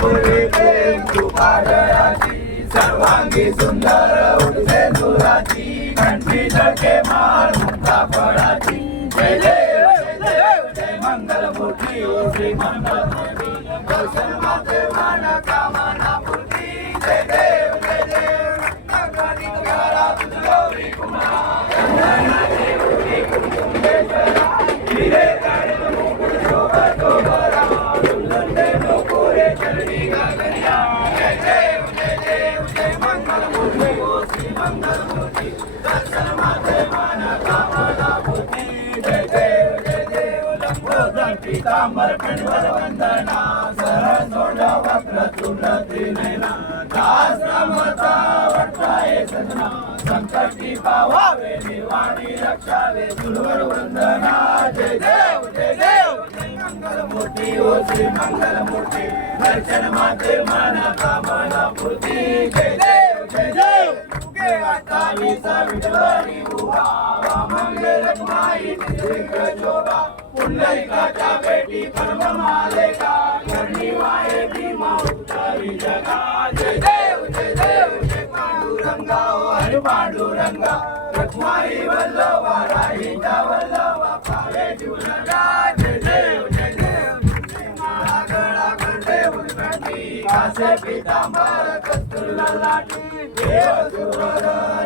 पुरी प्रेम तुकाडळाची सर्वांगी सुंदर उडते दुराची घंटी झळके माळ मुक्ता फळाची जय देव जय देव जय मंगल मूर्ती श्री मंगल मूर्ती दर्शन माते मान कामना पूर्ती जय देव जय देव नगारी तुकारा तुझ गौरी कुमार पीतांबर पिंडवर वंदना सरळ सोड वक्र चूर्ण दास सजना संकटी पावावे रक्षावे वंदना जय देव जय देव मंगल मूर्ती ओ श्री मंगल मूर्ती दर्शन माते मन कामना पूर्ती जय देव अठ्ठावीसा विठवारी उभा वामंगे रखमाई तिरुविक्र जोगा पुंडलिकाच्या बेटी परममालेका करणी वाये भीमा उतारी जगा. जय देव जय देव जय पांडुरंगा ओ हरी पांडुरंगा रखमाई वल्लवा राहीचा वल्लवा उलगडली कासे पितांबर कस्तुरला लाटी. देव सुरवर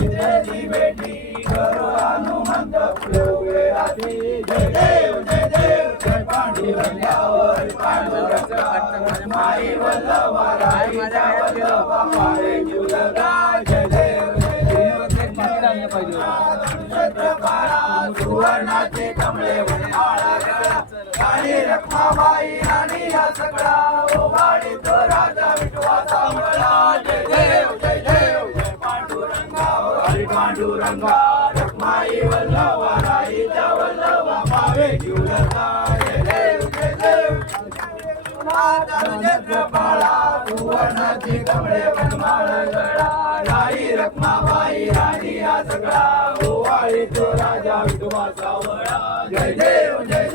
देवी बेटी करो हनुमंत पुढे आधी. जय देव जय देव जय पांडुरंगा हरी पांडुरंगा माई वल्लवा राहीचा वल्लवा पावे जुलगा. जय देव जय देव छत्रपाळा सुवर्णाचे कमळे वनमाळा गळा. आणि रखमाबाई आणि या सगळा. ओवाडी तो राजा विठवाचा मला जय देव जय देव जय पांडुरंगा. हरी पांडुरंगा. रखमाई वल्लवा राईचा वल्लवा जय देव जय देव. कमळे वनमाळ गळा. राई रखमाबाई राणी या सगळा. ओवाळी तो राजा विठवाचा वळा जय देव जय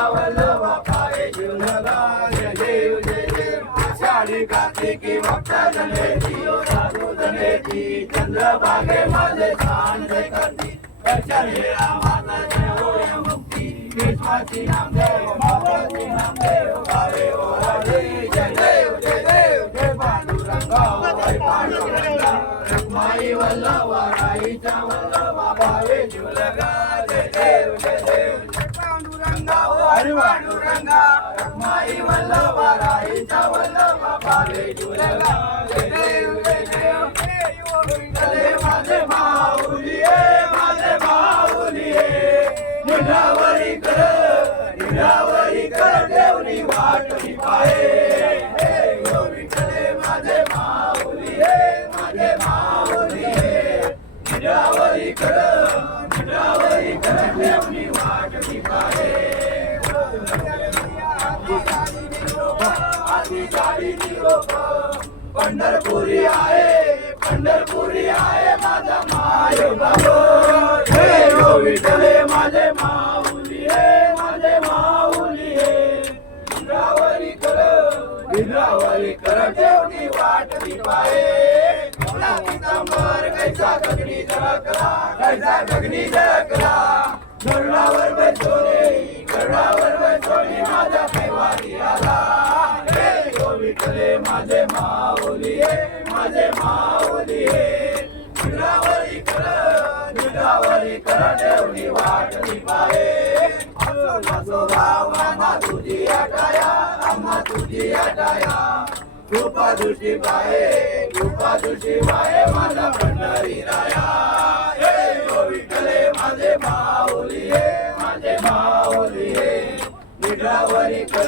राईचा वल्लवा पावे जीवलगा जय देव जय देव आषाढी कार्तिकी भक्ता जनेची ओ साधू चंद्रभागे माझे स्थान जय करती दर्शन हे जय होय मुक्ती नामदेव नामदेव भावे ओ जय देव जय देव जय पांडुरंगा पांडुरंगा रखमाई राईचा भावे जय देव जय देव. जय पांडुरंगा हरी पांडुरंगा रखमाई वल्लवा राईचा वल्लवा भावे जीवलगा पाये गाडी निरोप. पंढरपुरी आहे पंढरपुरी आहे माझा माय बाबा हे हो रो विठले माझे माऊली हे माझे माऊली हे. इंद्रावरी कर इंद्रावरी कर ठेवणी वाट पाये. पितांबर कैसा गगनी झळकला कैसा गगनी झळकला गरुडावर बसोने गरुडावर बसोने माझा हे माझे माऊलीये माझे माऊलीये. हे कर निद्रावरी कर ठेवणी वाटली पाये. असो नसो भाव आम्हा तुझी आटाया आम्हा तुझी आटाया. कृपा दृष्टी पाये कृपा दृष्टी पाये माझा पंढरी राया. हे गोविंदले माझे माऊलीये माझे माऊ निद्रावरी कर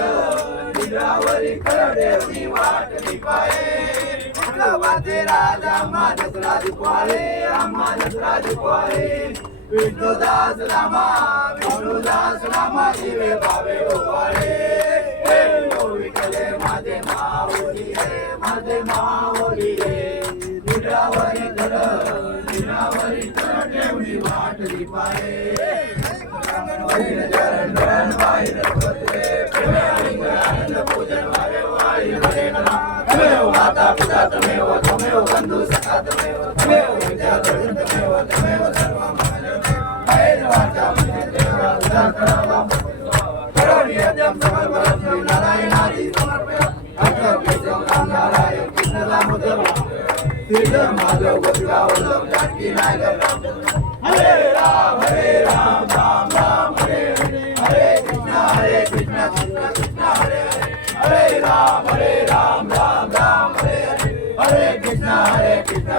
निद्रावरी कर देवनी वाटली पाये गावाचे राजा आम्हा दसराज पाळे आम्हा दसराज पाळे विष्णुदास रामा विष्णुदास रामा दिवे भावे ओवाळे हे ओ विठ्ठले माझे माऊली हे माझे माऊली हे हो कर कर चरण तमेव Hare Ram, Hare Ram.